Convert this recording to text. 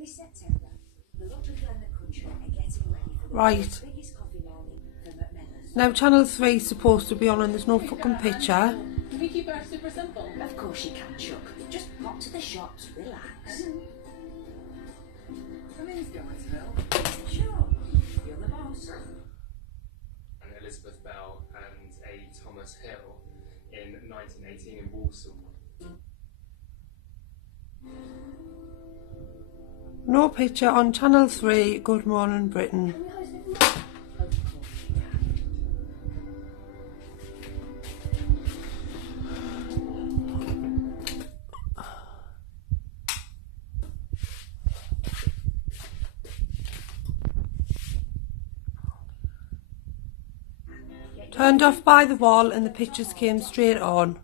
This September, the lot of Glen Country are getting ready for the Right. biggest coffee morning for McMillan's. Now Channel 3 is supposed to be on and there's no fucking picture. Can we keep ours super simple? Of course you can, Chuck. Just pop to the shops, relax. Come in, Guysville. Sure, you're the boss. And Elizabeth Bell and a Thomas Hill in 1918 in Walsall. No picture on Channel 3, Good Morning Britain. Turned off by the wall and the pictures came straight on.